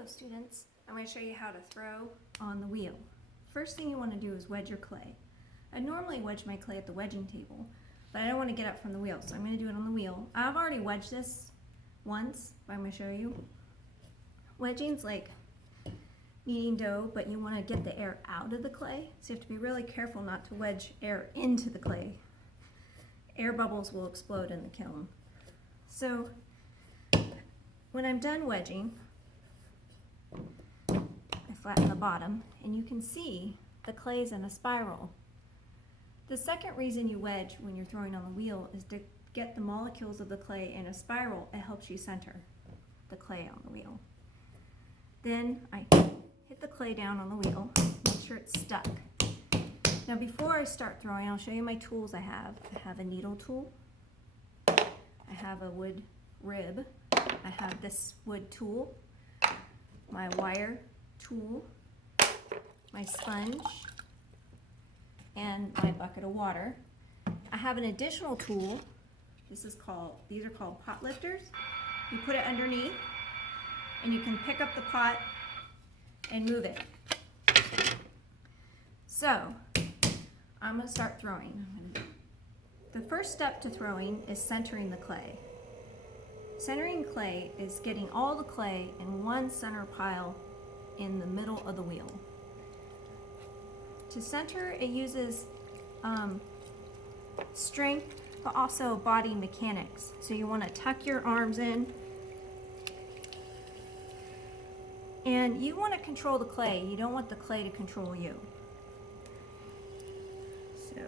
Hello students, I'm going to show you how to throw on the wheel. First thing you want to do is wedge your clay. I normally wedge my clay at the wedging table, but I don't want to get up from the wheel, so I'm going to do it on the wheel. I've already wedged this once, but I'm going to show you. Wedging's like kneading dough, but you want to get the air out of the clay, so you have to be really careful not to wedge air into the clay. Air bubbles will explode in the kiln. So when I'm done wedging, I flatten the bottom, and you can see the clay's in a spiral. The second reason you wedge when you're throwing on the wheel is to get the molecules of the clay in a spiral. It helps you center the clay on the wheel. Then I hit the clay down on the wheel, make sure it's stuck. Now before I start throwing, I'll show you my tools I have. I have a needle tool, I have a wood rib, I have this wood tool, my wire tool, my sponge, and my bucket of water. I have an additional tool. These are called pot lifters. You put it underneath and you can pick up the pot and move it. So I'm going to start throwing. The first step to throwing is centering the clay. Centering clay is getting all the clay in one center pile in the middle of the wheel. To center, it uses strength, but also body mechanics. So you want to tuck your arms in, and you want to control the clay. You don't want the clay to control you. So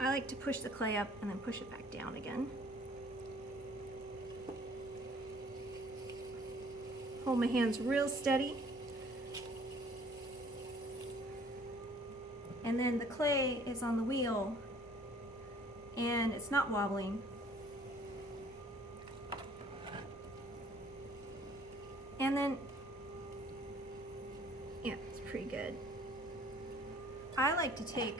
I like to push the clay up and then push it back down again. Hold my hands real steady. And then the clay is on the wheel and it's not wobbling. And then, yeah, it's pretty good. I like to take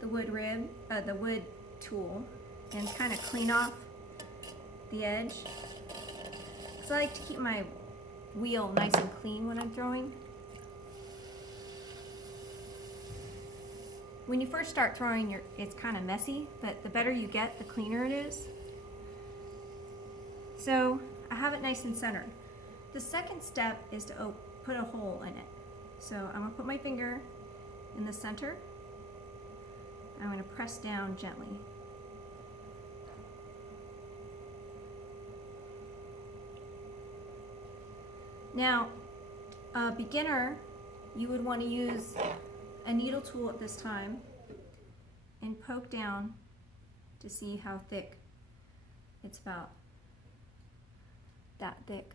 the wood tool and kind of clean off the edge. Because I like to keep my wheel nice and clean when I'm throwing. When you first start throwing, it's kind of messy, but the better you get, the cleaner it is. So I have it nice and centered. The second step is to put a hole in it. So I'm going to put my finger in the center. I'm going to press down gently. Now, a beginner, you would want to use a needle tool at this time and poke down to see how thick. It's about that thick,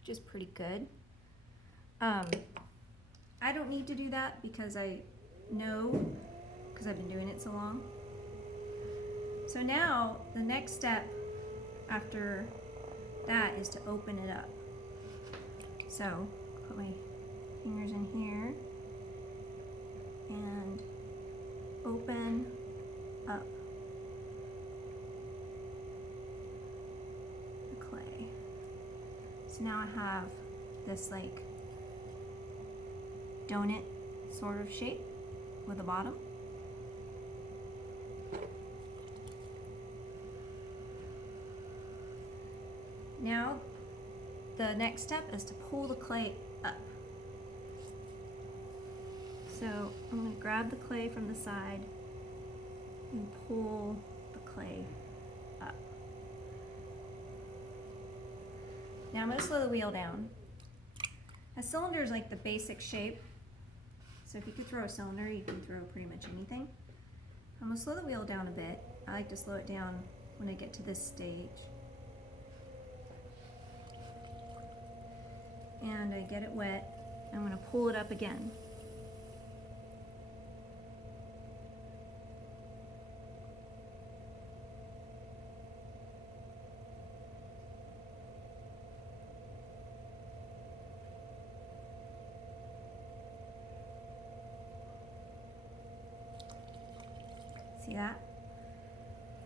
which is pretty good. I don't need to do that because I know, because I've been doing it so long. So now the next step after that is to open it up. So put my fingers in here and open up the clay. So now I have this like donut sort of shape with a bottom. Now the next step is to pull the clay up. So I'm going to grab the clay from the side and pull the clay up. Now I'm going to slow the wheel down. A cylinder is like the basic shape. So if you could throw a cylinder, you can throw pretty much anything. I'm going to slow the wheel down a bit. I like to slow it down when I get to this stage. And I get it wet. I'm going to pull it up again. See that?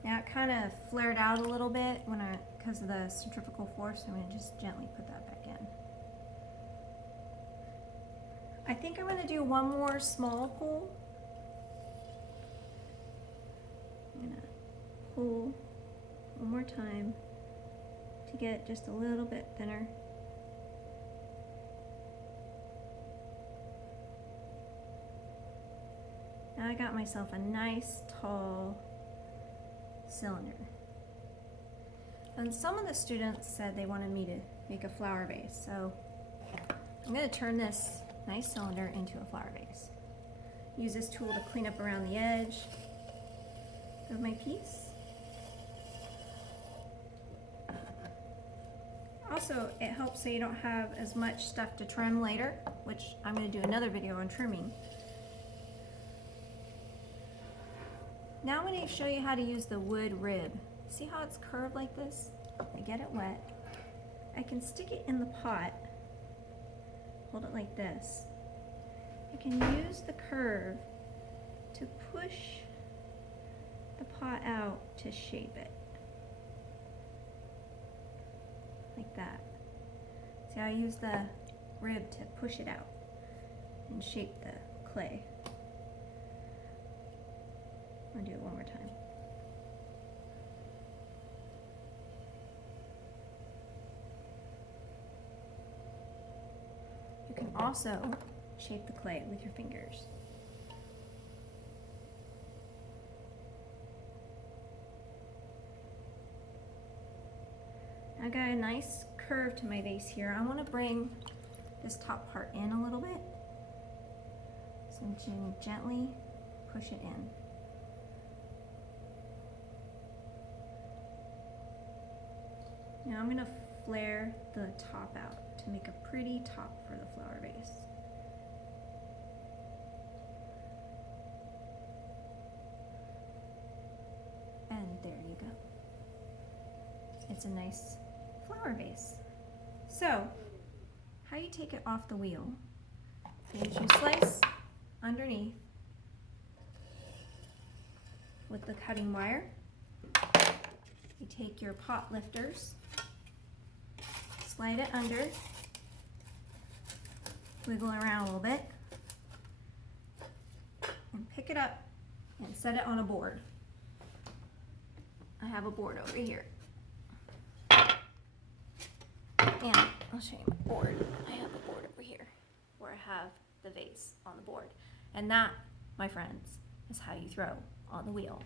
Now it kind of flared out a little bit because of the centrifugal force. I'm going to just gently put that back in. I think I'm gonna do one more small pull. I'm gonna pull one more time to get it just a little bit thinner. Now I got myself a nice tall cylinder. And some of the students said they wanted me to make a flower vase, so I'm going to turn this nice cylinder into a flower vase. Use this tool to clean up around the edge of my piece. Also, it helps so you don't have as much stuff to trim later, which I'm going to do another video on trimming. Now I'm going to show you how to use the wood rib. See how it's curved like this? I get it wet. I can stick it in the pot, hold it like this. I can use the curve to push the pot out to shape it. Like that. See how I use the rib to push it out and shape the clay. I'll do it one more time. You can also shape the clay with your fingers. I got a nice curve to my vase here. I want to bring this top part in a little bit. So I'm going to gently push it in. Now I'm going to flare the top out to make a pretty top for the flower vase. And there you go. It's a nice flower vase. So, how you take it off the wheel is you slice underneath with the cutting wire. You take your pot lifters, slide it under, wiggle around a little bit, and pick it up and set it on a board. I have a board over here. And I'll show you my board. I have a board over here where I have the vase on the board. And that, my friends, is how you throw on the wheel.